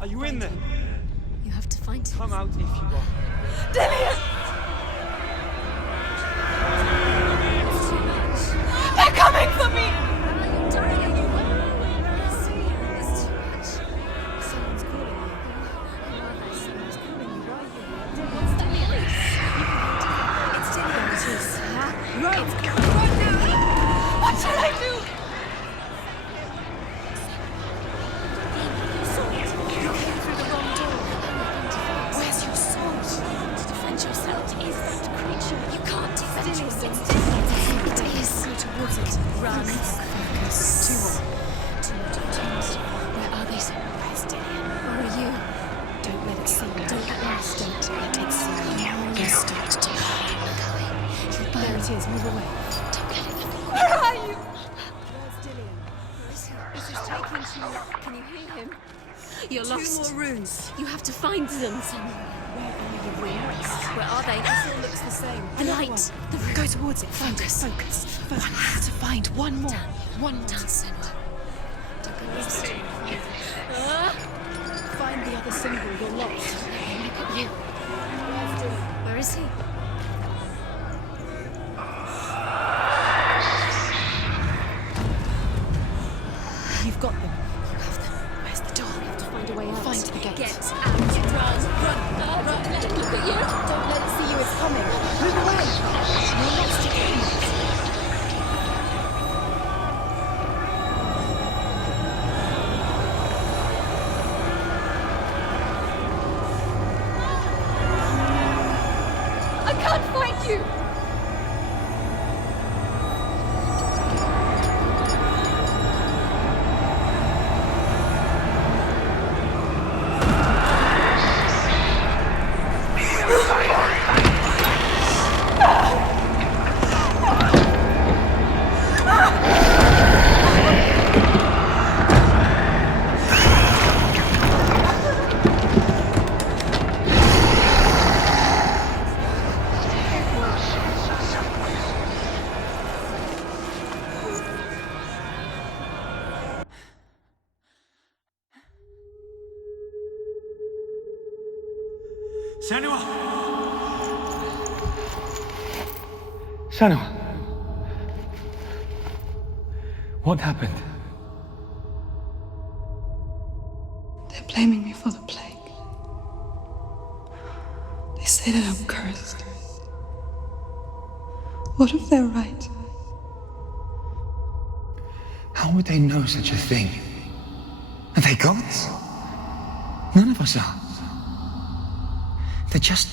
Are you in there? You have to find him. Come out if you are. Dillian! They're coming for me! I'm dying. It's too much. Someone's calling you. Someone's calling you. Why are you here? What's the news? It's Dillian. It is. Right. It's coming right now. What shall I do? You came through the wrong door. Where's your sword? To defend yourself. It is that creature. You can't defend yourself. It is. Go towards it. Run. Focus. Two more. Where are they? Where's Dillian? Where are you? Don't let it see you. Don't let it see you. You start to burn. There it is. Move away. Don't let it. Where are you? Where's Dillian? This is taking to you. Can you hear him? You're lost. 2 more rooms. You have to find them. Where are your rooms? Where are they? This all looks the same. The light. Go towards it. Focus. One has to find one more. One more. Senua. Don't go lost. Find the other symbol. You're lost. Look at you. Where's Dillian? Where is he? You've got them. You have them. Where's the door? We have to find a way out. Find the gate. Get out. Run. Look at you. Don't let it see you. It's coming. Move away. You're lost again. I can't find you. Senua! Senua! What happened? They're blaming me for the plague. They say that I'm cursed. What if they're right? How would they know such a thing? Are they gods? None of us are. They're just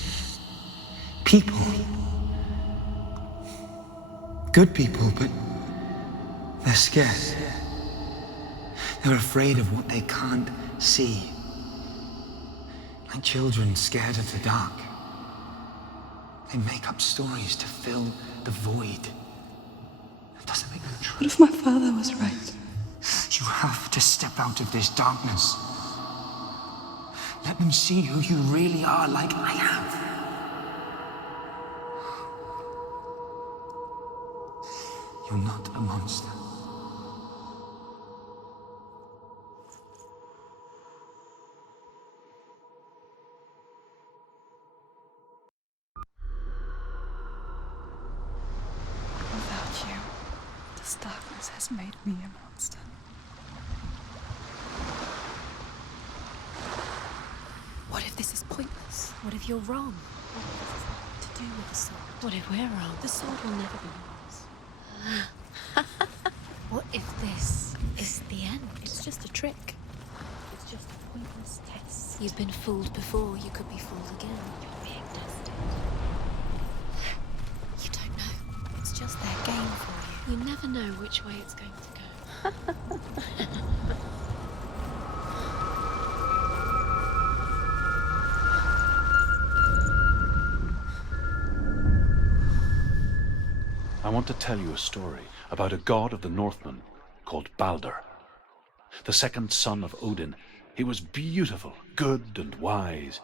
people. Good people, but they're scared. They're afraid of what they can't see. Like children scared of the dark. They make up stories to fill the void. That doesn't make them true. What if my father was right? You have to step out of this darkness. Let them see who you really are, like I have. You're not a monster. Without you, this darkness has made me a monster. What if this is pointless? What if you're wrong? What if this is nothing to do with the sword? What if we're wrong? The sword will never be yours. What if this is the end? It's just a trick. It's just a pointless test. You've been fooled before. You could be fooled again. You're being tested. You don't know. It's just their game for you. You never know which way it's going to go. I want to tell you a story about a god of the Northmen called Balder. The second son of Odin. He was beautiful, good and wise.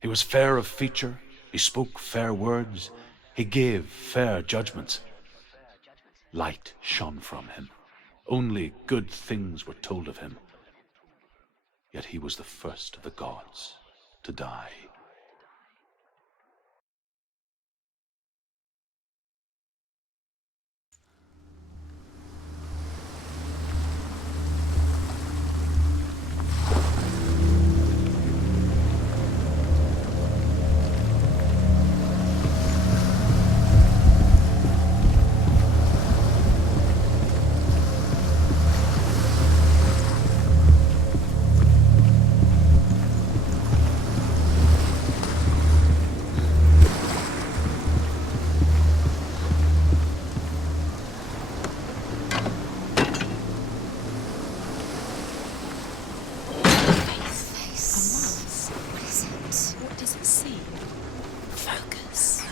He was fair of feature, he spoke fair words, he gave fair judgments. Light shone from him. Only good things were told of him. Yet he was the first of the gods to die. What does it see? Focus.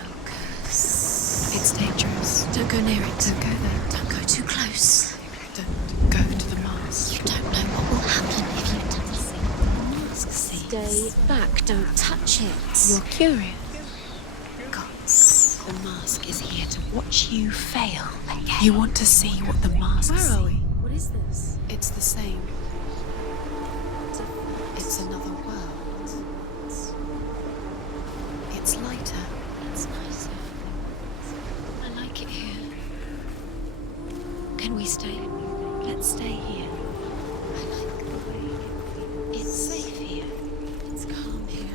It's dangerous. Don't go near it. Don't go there. Don't go too close. Don't go to the mask. You don't know what will happen if you touch the mask. Stay back. Don't touch it. You're curious. Gods. The mask is here to watch you fail again. You want to see what the mask Where sees. are we? What is this? It's the same. It's another world. It's lighter. It's nicer. I like it here. Can we stay? Let's stay here. I like the way it's safe here. It's calm here.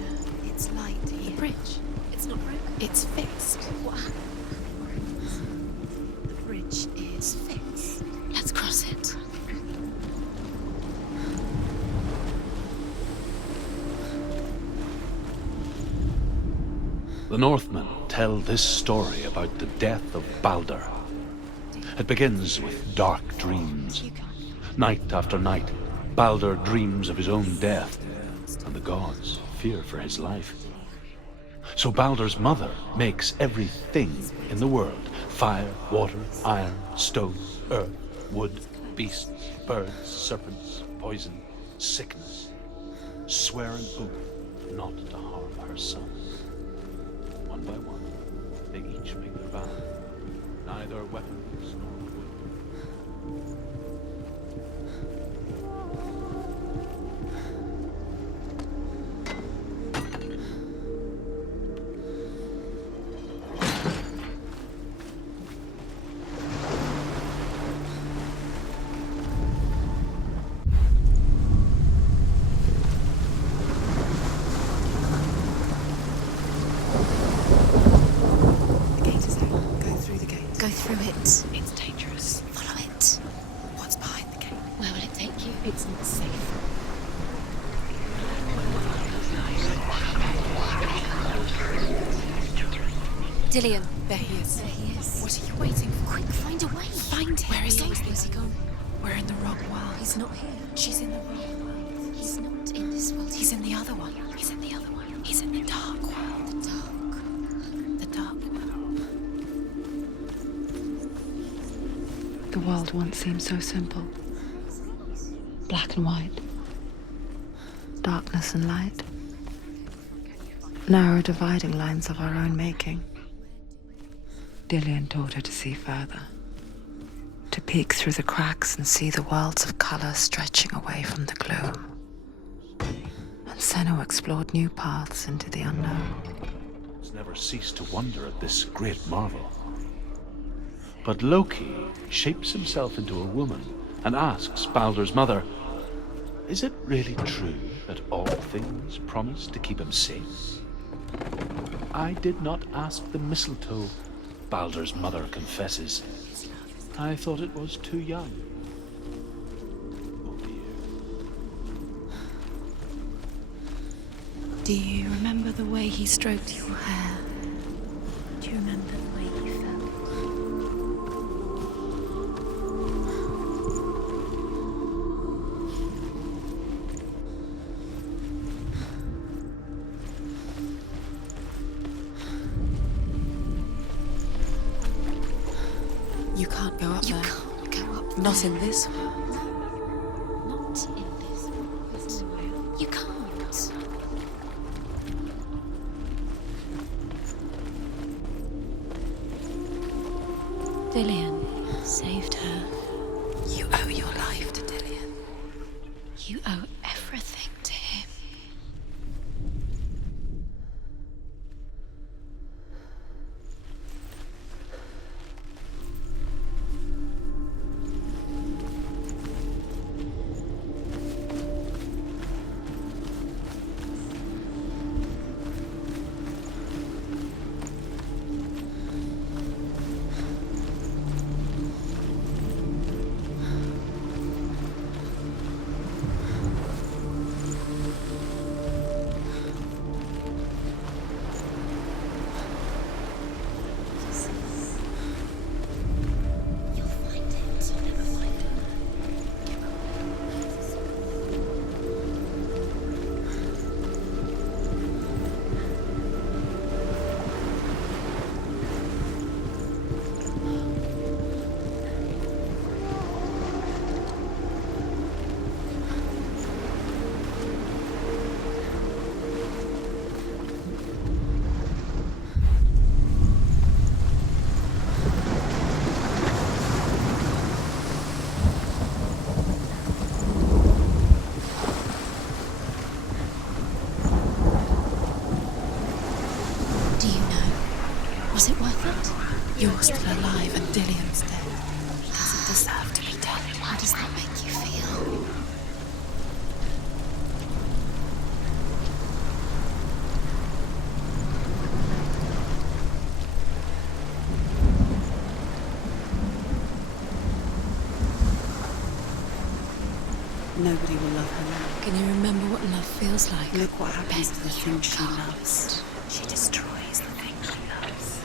It's light here. The bridge. It's not broken. It's fixed. What happened? The bridge is fixed. Let's cross it. The Northmen tell this story about the death of Balder. It begins with dark dreams. Night after night, Balder dreams of his own death, and the gods fear for his life. So Balder's mother makes everything in the world: fire, water, iron, stone, earth, wood, beasts, birds, serpents, poison, sickness. Swear an oath not to harm her son. One by one, they each make their vow. Neither weapons nor wood. The gate is out. Go through the gate. Go through it. It's dangerous. Follow it. What's behind the gate? Where will it take you? It's not safe. Dillian. There he is. There he is. What are you waiting for? Quick, find a way. Find him. Where is he? Where's Where's he gone? We're in the wrong world. He's not here. She's in the wrong world. He's not in this world. He's in the other one. He's in the other one. He's in the dark world. The dark. The dark world. The world once seemed so simple. Black and white. Darkness and light. Narrow dividing lines of our own making. Dillian taught her to see further. To peek through the cracks and see the worlds of color stretching away from the gloom. And Senua explored new paths into the unknown. Has never ceased to wonder at this great marvel. But Loki shapes himself into a woman and asks Balder's mother, "Is it really true that all things promise to keep him safe?" "I did not ask the mistletoe," Balder's mother confesses. "I thought it was too young." Oh dear. Do you remember the way he stroked your hair? Do you remember the way he felt? You can't go up You there. can't go up Not there. in this world. Not in this world. You can't. Dillian saved her. You owe your life to Dillian. You owe everything to him. Was it worth it? You're still alive and Dillian's dead. He doesn't deserve to be dead. How does that make you feel? Nobody will love her now. Can you remember what love feels like? Look what happens to the things she loves. She destroys the thing she loves.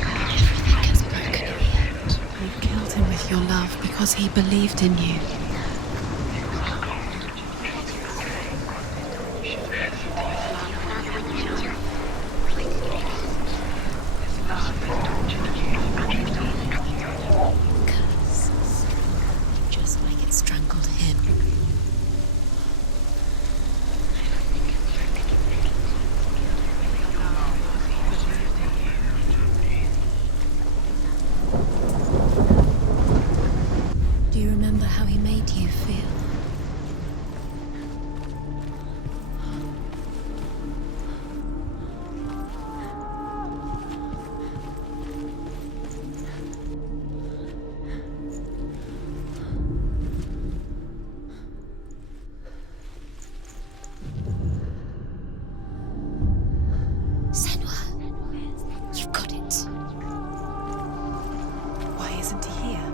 Everything gets broken in the end. You killed him with your love because he believed in you. Just like it strangled him. Do you remember how he made you feel? Senua, you've got it. Why isn't he here?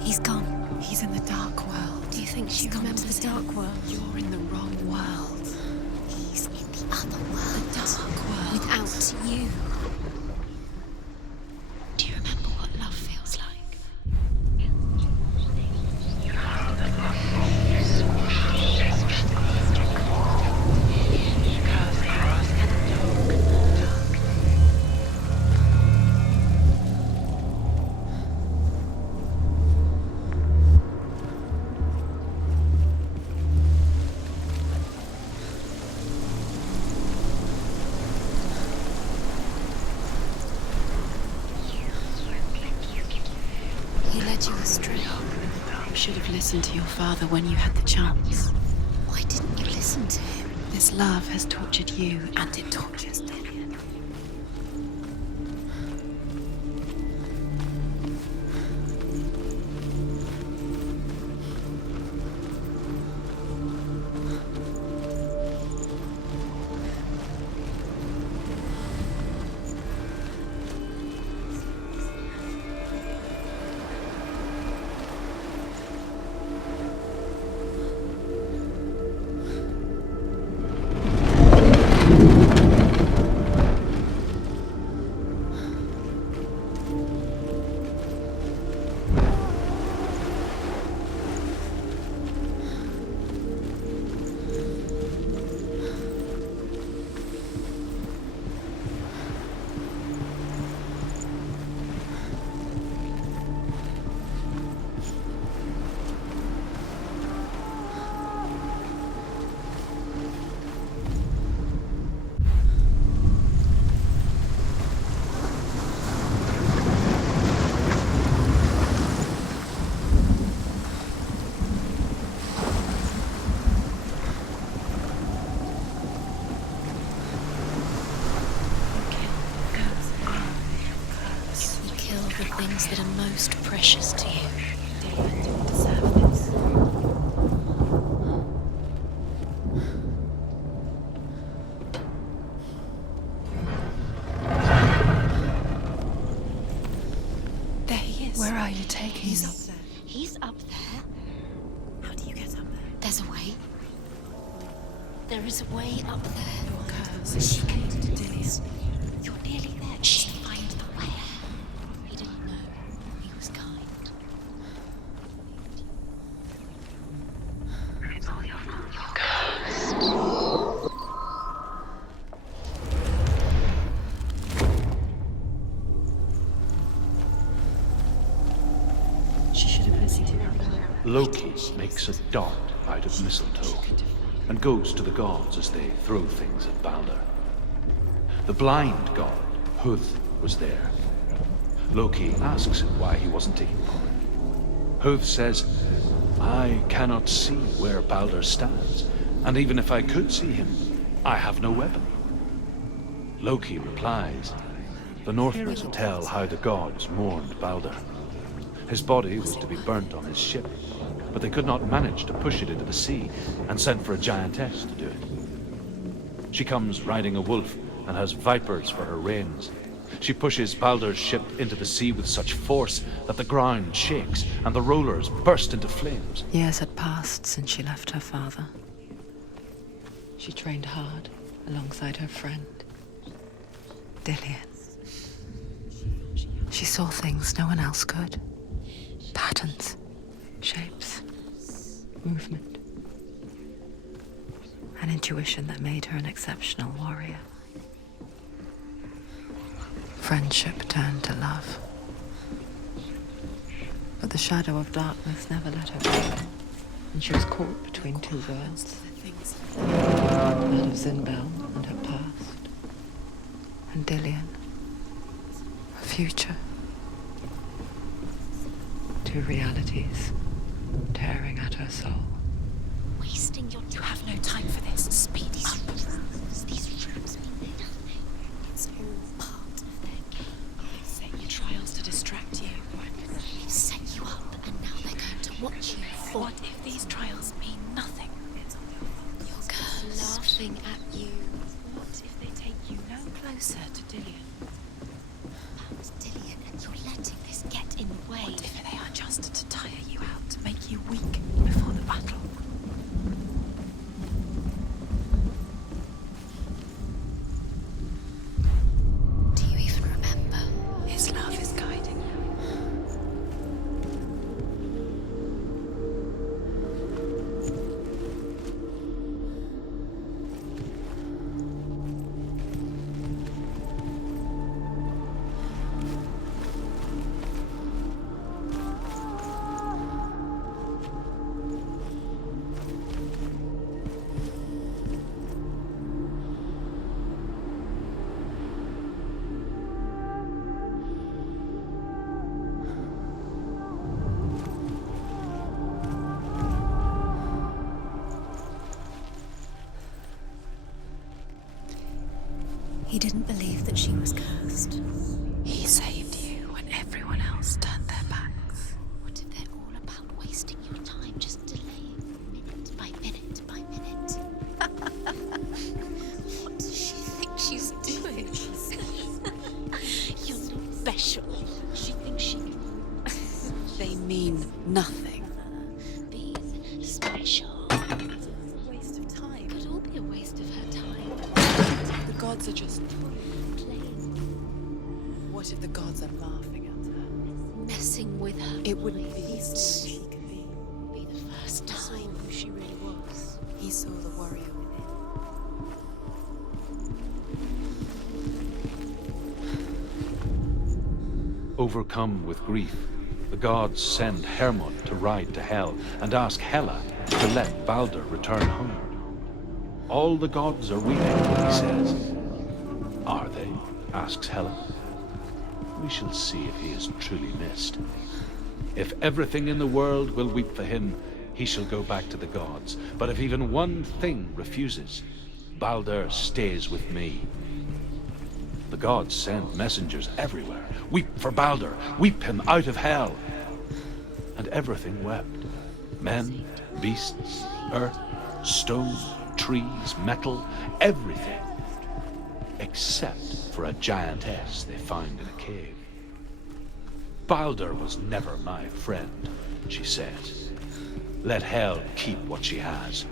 He's gone. He's in the dark world. Do you think she remembers the dark world? You're in the wrong world. He's in the other world. The dark world. Without you. Do you remember what love feels like? He led you astray. You should have listened to your father when you had the chance. Why didn't you listen to him? This love has tortured you, and it tortures Dillian. the things that are most precious to you. David didn't deserve this. There he is. Where are you taking He's me? up there. He's up there. How do you get up there? There's a way. There is a way up there. Your curse. She came to Dillian. You're nearly there. Just find the way. He didn't know. He was kind. It's all your fault. You're cursed. She should have listened to you. Loki makes a dart out of mistletoe and goes to the gods as they throw things at Balder. The blind god, Huth, was there. Loki asks him why he wasn't taking part. Huth says, I cannot see where Balder stands, and even if I could see him, I have no weapon. Loki replies, the Northmen tell how the gods mourned Balder. His body was to be burnt on his ship, but they could not manage to push it into the sea and sent for a giantess to do it. She comes riding a wolf and has vipers for her reins. She pushes Balder's ship into the sea with such force that the ground shakes and the rollers burst into flames. Years had passed since she left her father. She trained hard alongside her friend, Dillian. She saw things no one else could. Patterns, shapes, movement. An intuition that made her an exceptional warrior. Friendship turned to love. But the shadow of darkness never let her go, and she was caught between two worlds. That of Zinbel and her past, and Dillian, her future. Two realities tearing at her soul. Wasting your time. You have no time for this. Speed up. These rooms mean nothing. It's all part of their game. They set you trials to distract you. They've set you up, and now they're going to watch you fall. What if these trials mean nothing? Your curse laughing at you. What if they take you no closer to Dillian? About Dillian, and you're letting this get in the way. What if they are just to tire you out, to make you weak before the battle? Do you even remember? His love is guiding you. He didn't believe that she was cursed. He saved you when everyone else turned their backs. What if they're all about wasting your time, just delaying minute by minute by minute? What does she think she's doing? You're not special. She thinks she can They mean nothing. be special. It's a waste of time. Could all be a waste of her time. The gods are just... Playing, What if the gods are laughing at her? messing with her. It wouldn't be mind. easy she could be. Be the first time Who she really was. He saw the warrior within. Overcome with grief, the gods send Hermod to ride to Hell and ask Hela to let Balder return home. All the gods are weeping, he says. Are they? Asks Hela. We shall see if he is truly missed. If everything in the world will weep for him, he shall go back to the gods. But if even one thing refuses, Balder stays with me. The gods send messengers everywhere. Weep for Baldur, weep him out of hell. And everything wept. Men, beasts, earth, stone, trees, metal, everything. Except for a giantess they found in a cave. Baldur was never my friend, she says. Let hell keep what she has.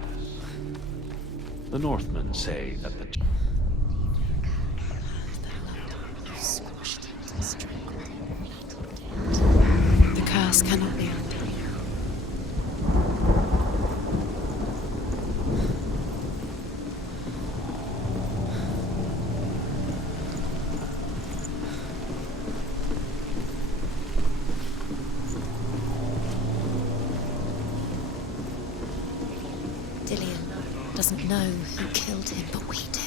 The Northmen say that the The curse cannot be undone. Dillion doesn't know who killed him, but we do.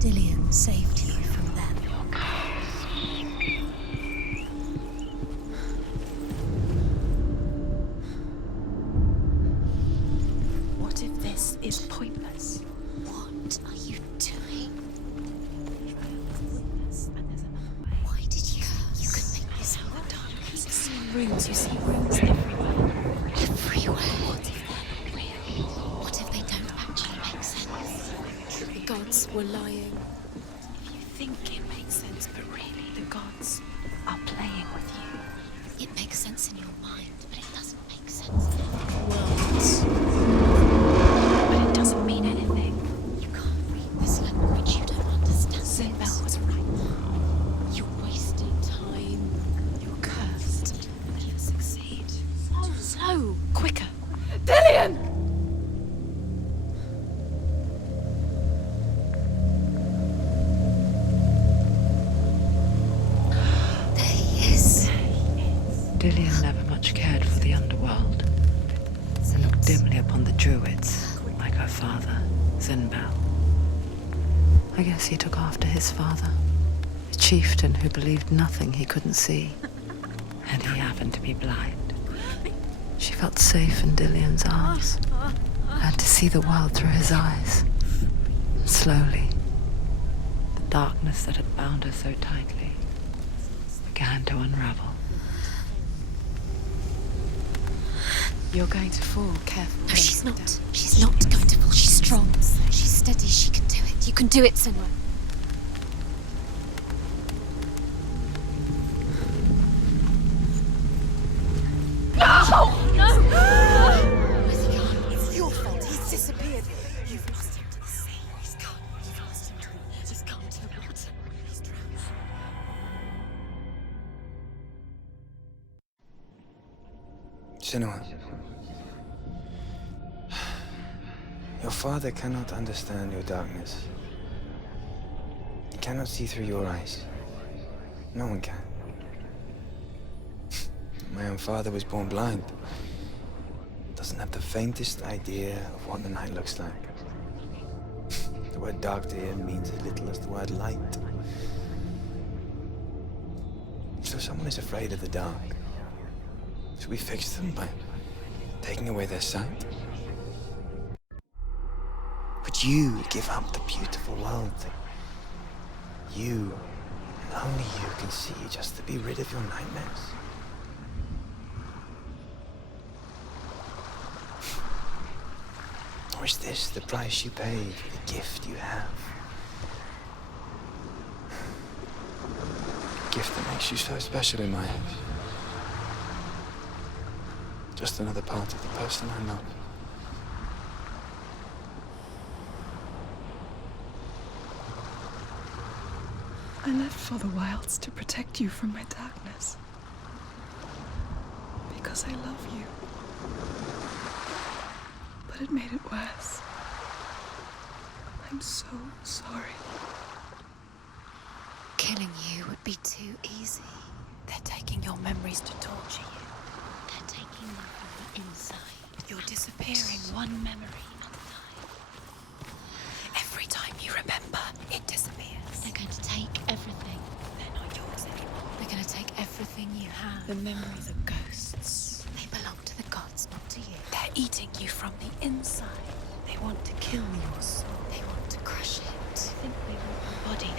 Dillion saved you from them. What if this is pointless? What are you doing? Why did you? You could make this in the dark. You see runes. You see runes everywhere. Everywhere. What if they're not real? What if they don't actually make sense? The gods were lying. If you think it makes sense, but really the gods are playing with you. It makes sense in your mind, but it doesn't make sense in the world. But it doesn't mean anything. You can't read this language. You don't understand Sinbel it. was right. You're wasting time. You're cursed. You'll succeed. Slow! Quicker! There he is. Dillion never much cared for the underworld, and looked dimly upon the druids, like her father, Sinbel. I guess he took after his father, a chieftain who believed nothing he couldn't see, and he happened to be blind. She felt safe in Dillion's arms, and to see the world through his eyes. And slowly, the darkness that had bound her so tightly began to unravel. You're going to fall. Careful. No, she's not. She's not going to fall. She's strong. She's steady. She can do it. You can do it, Senua. Where's he gone? It's your fault. He's disappeared. You've lost him to the sea. He's gone. You've lost him to the... He's gone to the water. He's drowned. Senua. Your father cannot understand your darkness. He cannot see through your eyes. No one can. My own father was born blind. Doesn't have the faintest idea of what the night looks like. The word dark to him means as little as the word light. So someone is afraid of the dark. Should we fix them by taking away their sight? Would you give up the beautiful world that you, and only you, can see just to be rid of your nightmares? Or is this the price you pay for the gift you have? A gift that makes you so special in my eyes. Just another part of the person I love. I left for the wilds to protect you from my darkness. Because I love you. But it made it worse. I'm so sorry. Killing you would be too easy. They're taking your memories to torture you. They're taking them from the inside. You're disappearing. one memory at a time. Every time you remember, it disappears. They're going to take everything. They're not yours anymore. They're going to take everything you have. The memories are ghosts. They belong to the gods, not to you. They're eating you from the inside. They want to kill your soul. They want to crush it. They think they want your body.